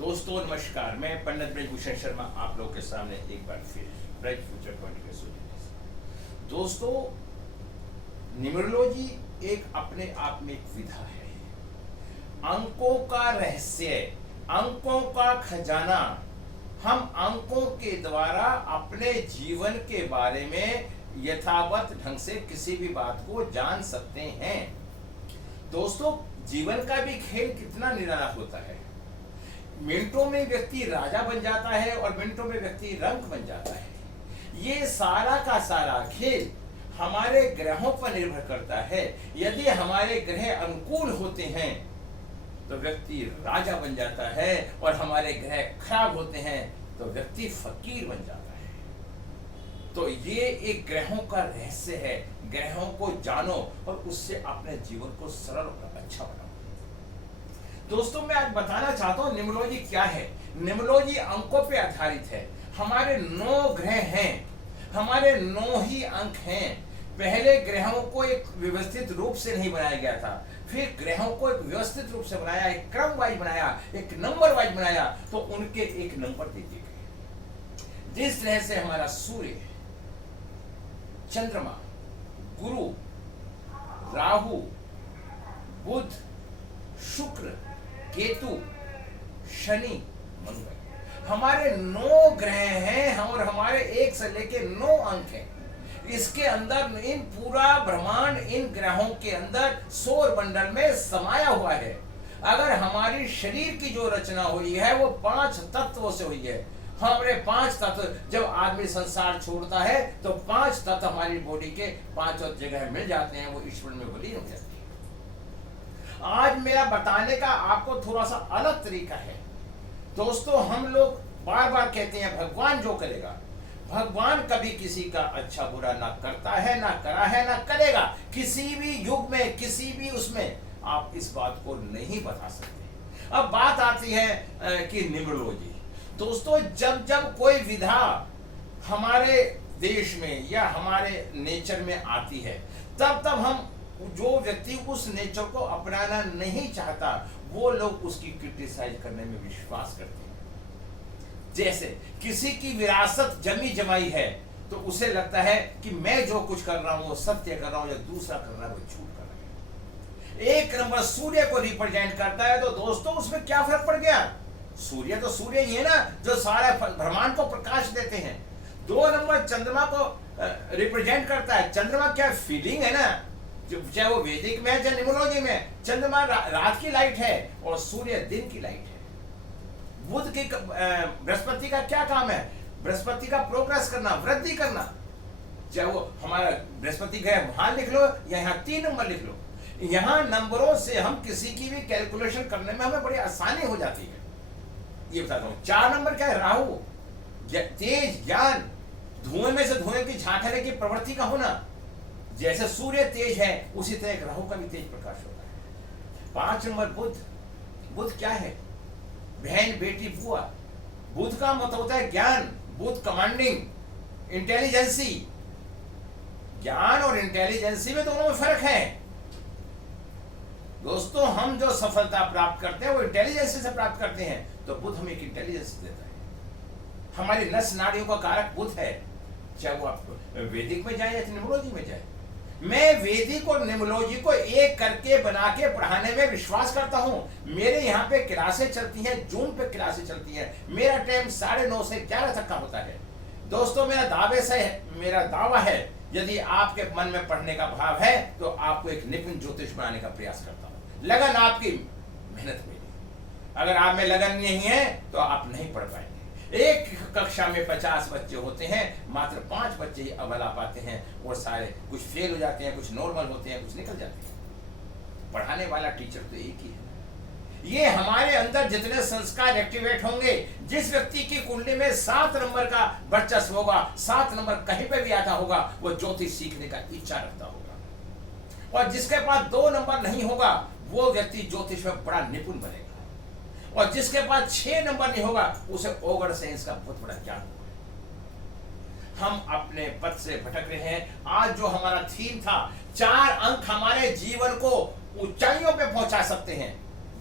दोस्तों नमस्कार, मैं पंडित ब्रजभूषण शर्मा आप लोगों के सामने एक बार फिर ब्राइट फ्यूचर पॉइंट के सोचने। दोस्तों, न्यूमरोलॉजी एक अपने आप में एक विधा है। अंकों का रहस्य, अंकों का खजाना। हम अंकों के द्वारा अपने जीवन के बारे में यथावत ढंग से किसी भी बात को जान सकते हैं। दोस्तों, जीवन का भी खेल कितना निराला होता है। मिनटों में व्यक्ति राजा बन जाता है और मिनटों में व्यक्ति रंक बन जाता है। ये सारा का सारा खेल हमारे ग्रहों पर निर्भर करता है। यदि हमारे ग्रह अनुकूल होते हैं तो व्यक्ति राजा बन जाता है, और हमारे ग्रह खराब होते हैं तो व्यक्ति फकीर बन जाता है। तो ये एक ग्रहों का रहस्य है। ग्रहों को जानो और उससे अपने जीवन को सरल और अच्छा बनाओ। दोस्तों, मैं आज बताना चाहता हूं न्यूमरोलॉजी क्या है। न्यूमरोलॉजी अंकों पे आधारित है। हमारे 9 ग्रह हैं, हमारे 9 ही अंक हैं। पहले ग्रहों को एक व्यवस्थित रूप से नहीं बनाया गया था, फिर ग्रहों को एक व्यवस्थित रूप से बनाया, एक क्रम वाइज बनाया, एक नंबर वाइज बनाया, तो उनके एक नंबर दे दिए गए। जिस तरह से हमारा सूर्य, चंद्रमा, गुरु, राहु, बुध, शुक्र, केतु, शनि, मंगल, हमारे 9 ग्रह हैं और हमारे 1 से लेके 9 अंक हैं। इसके अंदर इन पूरा ब्रह्मांड इन ग्रहों के अंदर सौर मंडल में समाया हुआ है। अगर हमारी शरीर की जो रचना हुई है वो 5 तत्वों से हुई है। हमारे 5 तत्व, जब आदमी संसार छोड़ता है तो 5 तत्व हमारी बॉडी के 5 जगह मिल जाते हैं, वो ईश्वर में विलीन हो जाते हैं। आज मेरा बताने का आपको थोड़ा सा अलग तरीका है। दोस्तों, हम लोग बार बार कहते हैं भगवान जो करेगा। भगवान कभी किसी का अच्छा बुरा ना करता है, ना करा है, ना करेगा। किसी भी युग में, किसी भी उसमें आप इस बात को नहीं बता सकते। अब बात आती है कि न्यूमरोलॉजी। दोस्तों, जब जब कोई विधा हमारे देश में या हमारे नेचर में आती है, तब तब हम जो व्यक्ति उस नेचर को अपनाना नहीं चाहता, वो लोग उसकी क्रिटिसाइज करने में विश्वास करते हैं। जैसे किसी की विरासत जमी जमाई है तो उसे लगता है कि मैं जो कुछ कर रहा हूं वो सत्य कर रहा हूं, या दूसरा कर रहा है वो झूठ कर रहा है। 1 नंबर सूर्य को रिप्रेजेंट करता है, तो दोस्तों उसमें क्या फर्क पड़ गया। सूर्य तो सूर्य ही है ना, जो सारे ब्रह्मांड को प्रकाश देते हैं। 2 नंबर चंद्रमा को रिप्रेजेंट करता है। चंद्रमा क्या फीलिंग है ना, चाहे वो वैदिक में है चाहे न्यूमरोलॉजी में। चंद्रमा रात की लाइट है और सूर्य दिन की लाइट है। बुध की बृहस्पति का क्या काम है? बृहस्पति का प्रोग्रेस करना, वृद्धि करना। चाहे वो हमारा बृहस्पति ग्रह वहां लिख लो या यहाँ 3 नंबर लिख लो। यहाँ नंबरों से हम किसी की भी कैलकुलेशन करने में हमें बड़ी आसानी हो जाती है। ये बताता हूँ। 4 नंबर क्या है? राहु, तेज, ज्ञान, धुएं में से धुएं की झांकने की प्रवृत्ति का होना। जैसे सूर्य तेज है उसी तरह राहु का भी तेज प्रकाश होता है। 5 नंबर बुध। बुध क्या है? बहन, बेटी, बुआ। बुध का मतलब होता है ज्ञान। बुध कमांडिंग, इंटेलिजेंसी। ज्ञान और इंटेलिजेंसी में दोनों में फर्क है। दोस्तों, हम जो सफलता प्राप्त करते हैं वो इंटेलिजेंसी से प्राप्त करते हैं, तो बुध हमें एक इंटेलिजेंस देता है। हमारी नस नाड़ियों का कारक बुध है, चाहे वो आप वैदिक में जाए या न्यूमरोलॉजी में जाए। मैं वैदिक और न्यूमरोलॉजी को एक करके बना के पढ़ाने में विश्वास करता हूं। मेरे यहाँ पे क्लासें चलती हैं, जूम पे क्लासें चलती हैं। मेरा टाइम 9:30 से 11 तक का होता है। दोस्तों, मेरा दावा है, यदि आपके मन में पढ़ने का भाव है तो आपको एक निपुण ज्योतिष बनाने का प्रयास करता हूं। लगन आपकी, मेहनत मेरी। अगर आप में लगन नहीं है तो आप नहीं पढ़ पाएंगे। एक कक्षा में 50 बच्चे होते हैं, मात्र 5 बच्चे ही अव्वल आ पाते हैं, और सारे कुछ फेल हो जाते हैं, कुछ नॉर्मल होते हैं, कुछ निकल जाते हैं। पढ़ाने वाला टीचर तो एक ही है। ये हमारे अंदर जितने संस्कार एक्टिवेट होंगे, जिस व्यक्ति की कुंडली में 7 नंबर का वर्चस्व होगा, 7 नंबर कहीं पे भी आता होगा, वो ज्योतिष सीखने का इच्छा रखता होगा। और जिसके पास 2 नंबर नहीं होगा, वो व्यक्ति ज्योतिष में बड़ा निपुण बनेगा। और जिसके पास 6 नंबर नहीं होगा, उसे ओगड़ साइंस का बहुत बड़ा ज्ञान होगा। हम अपने पथ से भटक रहे हैं। आज जो हमारा थीम था, 4 अंक हमारे जीवन को ऊंचाइयों पे पहुंचा सकते हैं।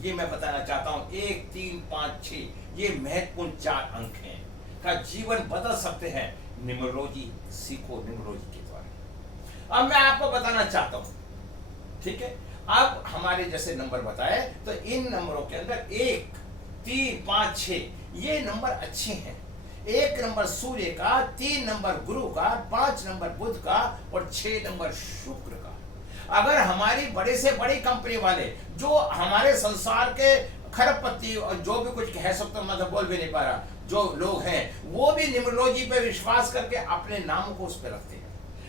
ये मैं बताना चाहता हूं, 1, 3, 5, 6 ये महत्वपूर्ण 4 अंक हैं का जीवन बदल सकते हैं। न्यूमरोलॉजी सीखो न्यूमरोलॉजी के द्वारा। अब मैं आपको बताना चाहता हूं, ठीक है, अब हमारे जैसे नंबर बताए तो इन नंबरों के अंदर 1, 3, 5, 6 ये नंबर अच्छे हैं। 1 नंबर सूर्य का, 3 नंबर गुरु का, 5 नंबर बुध का और 6 नंबर शुक्र का। अगर हमारी बड़े से बड़ी कंपनी वाले जो हमारे संसार के खरबपति और जो भी कुछ कह सकते, मतलब बोल भी नहीं पा रहा, जो लोग हैं वो भी न्यूमरोलॉजी पे विश्वास करके अपने नामों को उस पर रखते हैं।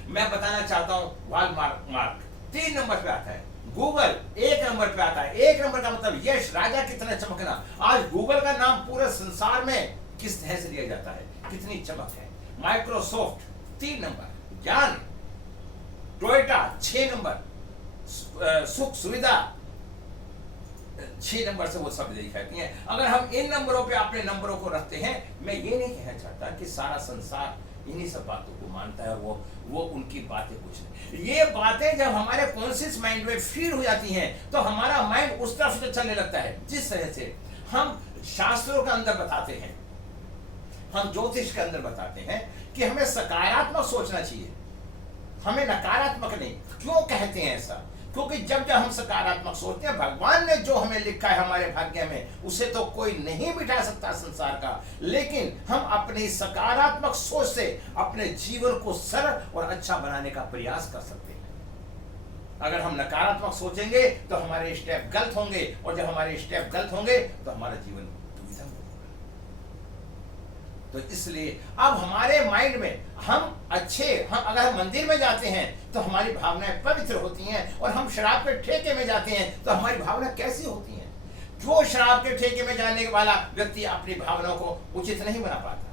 मैं बताना चाहता हूँ, वॉलमार्ट 3 नंबर पे आता है, गूगल 1 नंबर पे आता है। 1 नंबर का मतलब यश, राजा कितना चमकना। आज गूगल का नाम पूरे संसार में किस तरह से लिया जाता है, कितनी चमक है। माइक्रोसॉफ्ट 3 नंबर, ज्ञान, टोयोटा 6 नंबर, सुख सुविधा 6 नंबर से वो सब दिखाती हैं। अगर हम इन नंबरों पे अपने नंबरों को रखते हैं, मैं ये नहीं कहना चाहता कि सारा संसार इन्हीं सब बातों को मानता है और वो उनकी बातें कुछ नहीं। ये बातें जब हमारे कॉन्शियस माइंड में फीड हो जाती हैं तो हमारा माइंड उस तरफ से चलने लगता है। जिस तरह से हम शास्त्रों के अंदर बताते हैं, हम ज्योतिष के अंदर बताते हैं कि हमें सकारात्मक सोचना चाहिए, हमें नकारात्मक नहीं। क्यों कहते हैं ऐसा? क्योंकि जब हम सकारात्मक सोचते हैं, भगवान ने जो हमें लिखा है हमारे भाग्य में, उसे तो कोई नहीं मिटा सकता संसार का। लेकिन हम अपनी सकारात्मक सोच से अपने जीवन को सरल और अच्छा बनाने का प्रयास कर सकते हैं। अगर हम नकारात्मक सोचेंगे तो हमारे स्टेप गलत होंगे, और जब हमारे स्टेप गलत होंगे तो हमारा जीवन दुविधा में होगा। तो इसलिए अब हमारे माइंड में हम अगर हम मंदिर में जाते हैं तो हमारी भावनाएं पवित्र होती हैं, और हम शराब के ठेके में जाते हैं तो हमारी भावना कैसी होती हैं? जो शराब के ठेके में जाने वाला व्यक्ति अपनी भावनाओं को उचित नहीं बना पाता,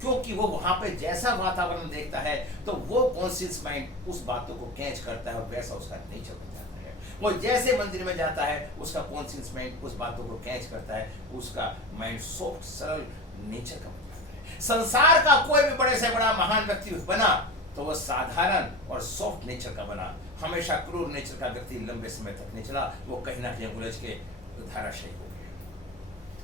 क्योंकि वो वहां पे जैसा वातावरण देखता है तो वो कॉन्शियस माइंड उस बातों को कैच करता है और वैसा उसका नेचर बन जाता है। वो जैसे मंदिर में जाता है उसका कॉन्शियस माइंड उस बातों को कैच करता है, उसका माइंड सॉफ्ट सरल नेचर का बन जाता है। संसार का कोई भी बड़े से बड़ा महान व्यक्ति बना तो वह साधारण और सॉफ्ट नेचर का बना। हमेशा क्रूर नेचर का व्यक्ति लंबे समय तक नहीं चला, वो कहीं ना कहीं उलझ के धाराशायी हो गया।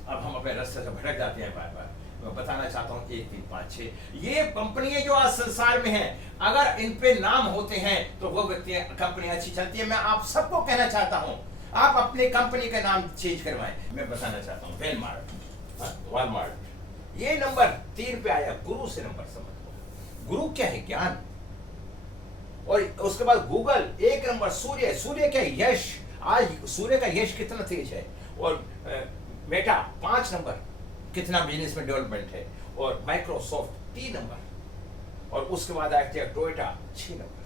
अब हम अपने रास्ते से भटक जाते हैं बार बार। मैं बताना चाहता हूँ 1, 3, 5, 6 ये कंपनियां जो आज संसार में हैं, अगर इन पे नाम होते हैं तो वो व्यक्ति कंपनी अच्छी चलती है। मैं आप सबको कहना चाहता हूँ, आप अपनी कंपनी का नाम चेंज करवाएं। मैं बताना चाहता हूँ वॉलमार्ट ये नंबर 3 पे आया, गुरु से नंबर समझ। गुरु क्या है? ज्ञान। और उसके बाद गूगल 1 नंबर, सूर्य क्या है? यश। आज सूर्य का यश कितना तेज है। और मेटा 5 नंबर, कितना बिजनेस में डेवलपमेंट है। और माइक्रोसॉफ्ट 3 नंबर, और उसके बाद आते हैं टोयोटा 6 नंबर।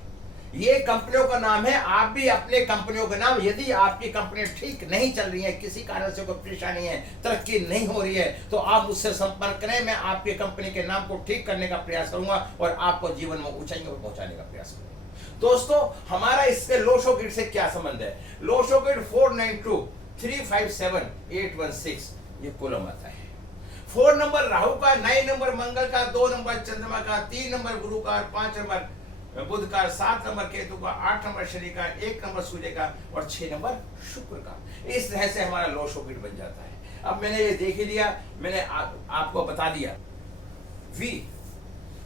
ये कंपनियों का नाम है। आप भी अपने कंपनियों का नाम, यदि आपकी कंपनी ठीक नहीं चल रही है, किसी कारण से कोई परेशानी है, तरक्की नहीं हो रही है, तो आप मुझसे संपर्क करें। मैं आपकी कंपनी के नाम को ठीक करने का प्रयास करूंगा और आपको जीवन में ऊंचाइयों पर पहुंचाने का प्रयास करूंगा। दोस्तों, हमारा इससे लोशो ग्रिड से क्या संबंध है? लोशो ग्रिड 4923578116 ये कॉलम आता है। 4 नंबर राहु का, 9 नंबर मंगल का, 2 नंबर चंद्रमा का, 3 नंबर गुरु का, 5 नंबर बुध का, 7 नंबर केतु का, 8 नंबर शनि का, 1 नंबर सूर्य का और 6 नंबर शुक्र का। इस तरह से हमारा लोशो ग्रिड बन जाता है। अब मैंने ये देख ही लिया, मैंने आपको बता दिया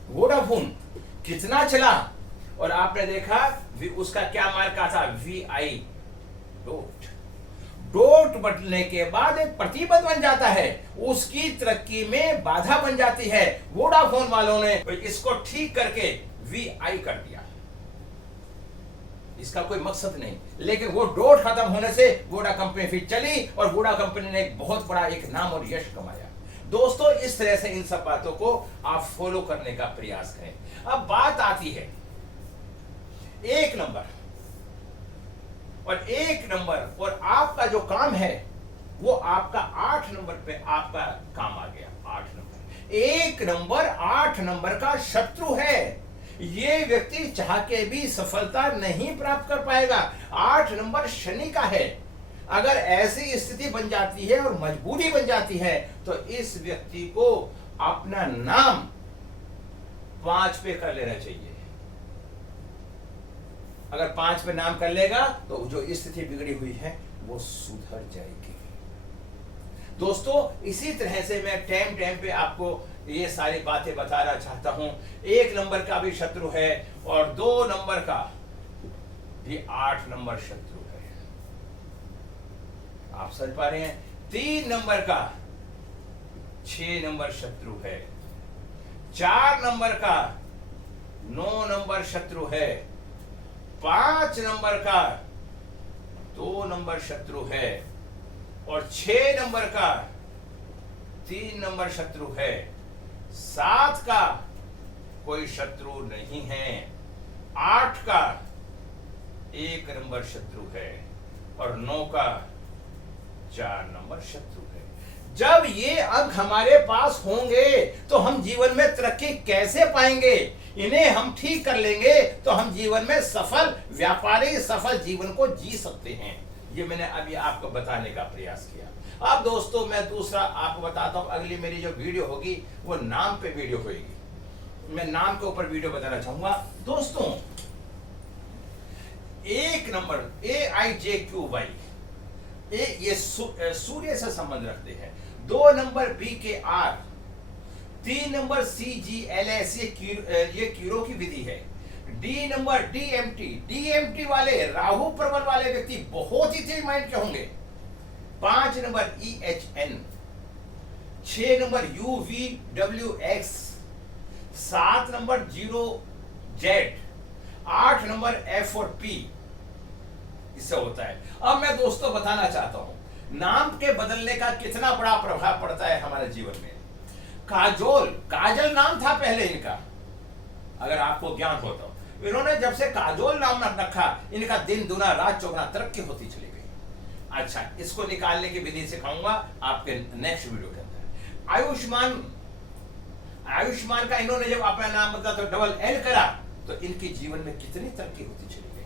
वोडाफोन कितना चला, और आपने देखा उसका क्या मार्का था? VI डॉट बदलने के बाद एक प्रतिबंध बन जाता है, उसकी तरक्की में बाधा बन जाती है। वोडाफोन वालों ने इसको ठीक करके VI कर दिया। इसका कोई मकसद नहीं, लेकिन वो डॉट खत्म होने से वोडा कंपनी फिर चली और वोडा कंपनी ने एक बहुत बड़ा एक नाम और यश कमाया। दोस्तों, इस तरह से इन सब बातों को आप फॉलो करने का प्रयास करें। अब बात आती है 1 नंबर और 1 नंबर, और आपका जो काम है वो आपका 8 नंबर पे आपका काम आ गया। 8 नंबर, 1 नंबर 8 नंबर का शत्रु है। ये व्यक्ति चाह के भी सफलता नहीं प्राप्त कर पाएगा। 8 नंबर शनि का है। अगर ऐसी स्थिति बन जाती है और मजबूरी बन जाती है तो इस व्यक्ति को अपना नाम 5 पे कर लेना चाहिए। अगर 5 पे नाम कर लेगा तो जो स्थिति बिगड़ी हुई है वो सुधर जाएगी। दोस्तों इसी तरह से मैं टाइम टाइम पे आपको ये सारी बातें बताना चाहता हूं। 1 नंबर का भी शत्रु है और 2 नंबर का भी 8 नंबर शत्रु है, आप समझ पा रहे हैं। 3 नंबर का 6 नंबर शत्रु है, 4 नंबर का 9 नंबर शत्रु है, 5 नंबर का 2 नंबर शत्रु है और 6 नंबर का 3 नंबर शत्रु है, 7 का कोई शत्रु नहीं है, 8 का 1 नंबर शत्रु है और 9 का 4 नंबर शत्रु है। जब ये अंक हमारे पास होंगे तो हम जीवन में तरक्की कैसे पाएंगे? इन्हें हम ठीक कर लेंगे तो हम जीवन में सफल व्यापारी सफल जीवन को जी सकते हैं। ये मैंने अभी आपको बताने का प्रयास किया। अब दोस्तों मैं दूसरा आपको बताता हूं। अगली मेरी जो वीडियो होगी वो नाम पे वीडियो होगी। मैं नाम के ऊपर वीडियो बताना चाहूंगा। दोस्तों 1 नंबर AIJQY ये सूर्य से संबंध रखते हैं। 2 नंबर BKR, 3 नंबर CGLS ये कीरो की विधि है। डी नंबर DMT वाले राहु प्रबल वाले व्यक्ति बहुत ही तेज माइंड के होंगे। 5 number EHN, 6 number UVWX, 7 number 0Z, 8 number F और P इससे होता है। अब मैं दोस्तों बताना चाहता हूं नाम के बदलने का कितना बड़ा प्रभाव पड़ता है हमारे जीवन में। काजल नाम था पहले इनका, अगर आपको ज्ञान हो तो। इन्होंने जब से काजोल नाम रखा, इनका दिन दुना रात चौगुना तरक्की होती चली गई। अच्छा, इसको निकालने की विधि सिखाऊंगा आपके नेक्स्ट वीडियो के अंदर। आयुष्मान का इन्होंने जब अपना नाम बदला तो डबल L करा तो इनके जीवन में कितनी तरक्की होती चली गई।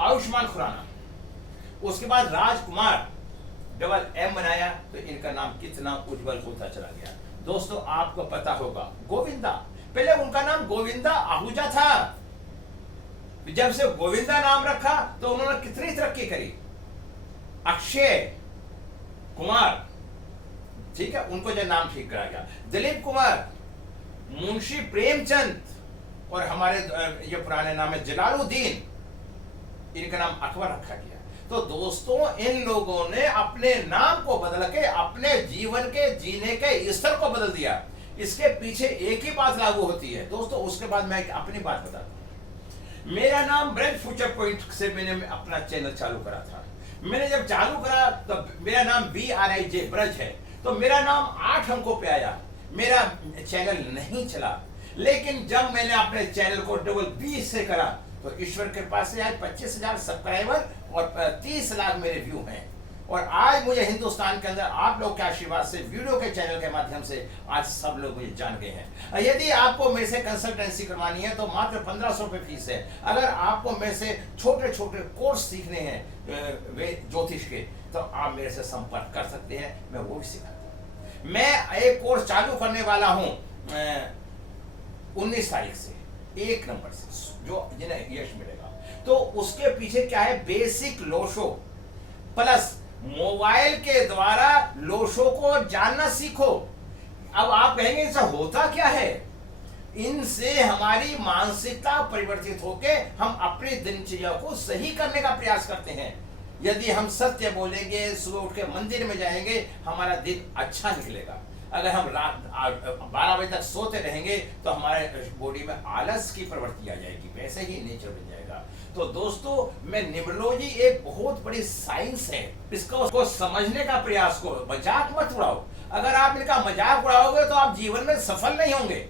आयुष्मान खुराना, उसके बाद राजकुमार डबल M बनाया तो इनका नाम कितना उज्जवल होता चला गया। दोस्तों आपको पता होगा गोविंदा, पहले उनका नाम गोविंदा आहूजा था। जब से गोविंदा नाम रखा तो उन्होंने कितनी तरक्की करी। अक्षय कुमार, ठीक है, उनको जो नाम ठीक करा गया। दिलीप कुमार, मुंशी प्रेमचंद और हमारे ये पुराने नाम है जलालुद्दीन, इनका नाम अकबर रखा गया। तो दोस्तों इन लोगों ने अपने नाम को बदल के अपने जीवन के जीने के स्तर को बदल दिया। इसके पीछे एक ही बात लागू होती है दोस्तों। उसके बाद मैं अपनी बात बताता हूं। मेरा नाम ब्रज फ्यूचर पॉइंट से मैंने अपना चैनल चालू करा था। मैंने जब चालू करा तो मेरा नाम BRIJ ब्रज है, तो मेरा नाम 8 अंकों पे आया, मेरा चैनल नहीं चला। लेकिन जब मैंने अपने चैनल को डबल B से करा तो ईश्वर के पास से आज 25,000 सब्सक्राइबर और 30 लाख मेरे व्यू हैं। और आज मुझे हिंदुस्तान के अंदर आप लोग के आशीर्वाद से वीडियो के चैनल के माध्यम से आज सब लोग मुझे जान गए हैं। यदि आपको मेरे से कंसल्टेंसी करवानी है तो मात्र 1500 रुपये फीस है। अगर आपको मेरे से छोटे छोटे कोर्स सीखने हैं वे ज्योतिष के, तो आप मेरे से संपर्क कर सकते हैं, मैं वो भी सिखाता हूँ। मैं एक कोर्स चालू करने वाला हूँ 19 तारीख से, 1 नंबर से, जो जिन्हें यश मिलेगा। तो उसके पीछे क्या है, बेसिक लोशो प्लस मोबाइल के द्वारा लोशो को जानना सीखो। अब आप कहेंगे इनसे होता क्या है? इनसे हमारी मानसिकता परिवर्तित होकर हम अपनी दिनचर्या को सही करने का प्रयास करते हैं। यदि हम सत्य बोलेंगे, सुबह उठ के मंदिर में जाएंगे, हमारा दिन अच्छा निकलेगा। अगर हम रात 12 बजे तक सोते रहेंगे तो हमारे बॉडी में आलस की प्रवृत्ति आ जाएगी, वैसे ही नेचर बन जाएगा। तो दोस्तों मैं न्यूमरोलॉजी एक बहुत बड़ी साइंस है, इसको समझने का प्रयास करो, मजाक मत उड़ाओ। अगर आप इनका मजाक उड़ाओगे तो आप जीवन में सफल नहीं होंगे।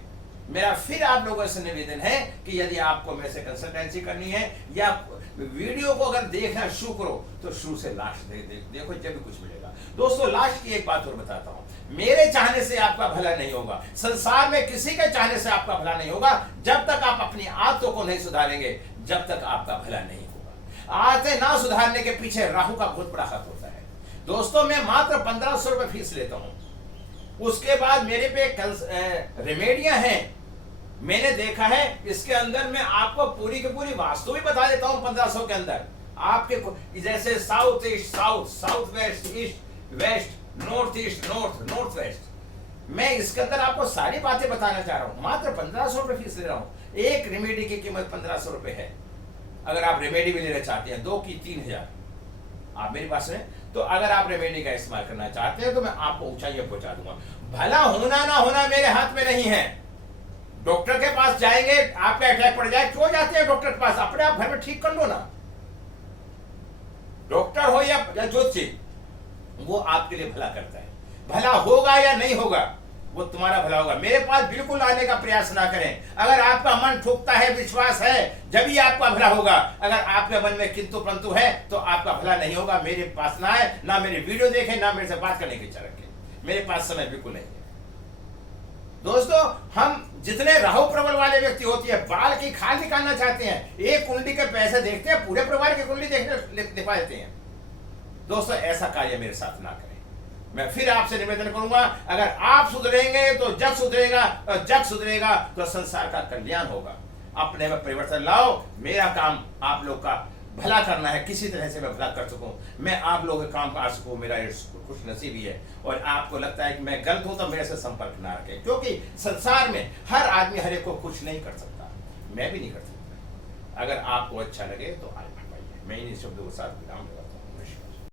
मेरा फिर आप लोगों से निवेदन है कि यदि आपको मेरे से कंसल्टेंसी करनी है या वीडियो को अगर देखना शुरू करो तो शुरू से लास्ट देखो, जब भी कुछ मिलेगा। दोस्तों लास्ट की एक बात और बताता हूं, मेरे चाहने से आपका भला नहीं होगा, संसार में किसी के चाहने से आपका भला नहीं होगा। जब तक आप अपनी आदतों को नहीं सुधारेंगे, जब तक आपका भला नहीं होगा। आदतें ना सुधारने के पीछे राहु का बहुत बड़ा हाथ होता है। दोस्तों मैं मात्र 1500 रुपए फीस लेता हूं। उसके बाद मेरे पे रेमेडियां हैं, मैंने देखा है इसके अंदर मैं आपको पूरी की पूरी वास्तु भी बता देता हूं 1500 के अंदर। आपके जैसे south east, south west, east west, north east, north west. मैं इसके अंदर आपको सारी बातें बताना चाह रहा हूं। मात्र 1500 रुपए फीस ले रहा हूं। एक रेमेडी की कीमत 1500 रुपए है। अगर आप रेमेडी भी लेना चाहते हैं 2 की 3000 आप मेरे पास हैं, तो अगर आप रेमेडी का इस्तेमाल करना चाहते हैं तो मैं आपको ऊंचाइयों पहुंचा दूंगा। भला होना ना होना मेरे हाथ में नहीं है। डॉक्टर के पास जाएंगे, आपका अटैक पड़ जाए, क्यों जाते हैं डॉक्टर के पास? अपने आप घर में ठीक कर लो ना। डॉक्टर हो या ज्योतिषी, वो आपके लिए भला करता है। भला होगा या नहीं होगा, वो तुम्हारा भला होगा। मेरे पास बिल्कुल आने का प्रयास ना करें। अगर आपका मन ठोकता है, विश्वास है, जब ही आपका भला होगा। अगर आपके मन में किंतु परंतु है तो आपका भला नहीं होगा। मेरे पास ना है, ना मेरी वीडियो देखें, ना मेरे से बात करने की इच्छा रखें। मेरे पास समय बिल्कुल नहीं है। दोस्तों, हम जितने राहु प्रबल वाले व्यक्ति होती है, बाल की खाल निकालना चाहते हैं, एक कुंडली के पैसे देखते हैं, पूरे परिवार की कुंडली देखने दिखा देते हैं। दोस्तों, ऐसा कार्य मेरे साथ ना करें। मैं फिर आपसे निवेदन करूंगा, अगर आप सुधरेंगे तो जग सुधरेगा, और जग सुधरेगा तो संसार का कल्याण होगा। अपने में परिवर्तन लाओ। मेरा काम आप लोग का भला करना है, किसी तरह से मैं भला कर सकूं, मैं आप लोगों के काम कर सकूं, मेरा खुश नसीबी है। और आपको लगता है कि मैं गलत हूं तो मेरे से संपर्क ना रखें, क्योंकि संसार में हर आदमी हर एक को खुश नहीं कर सकता, मैं भी नहीं कर सकता। अगर आपको अच्छा लगे तो आगे बढ़ाइए। मैं इन शब्दों के साथ विराम दूंगा।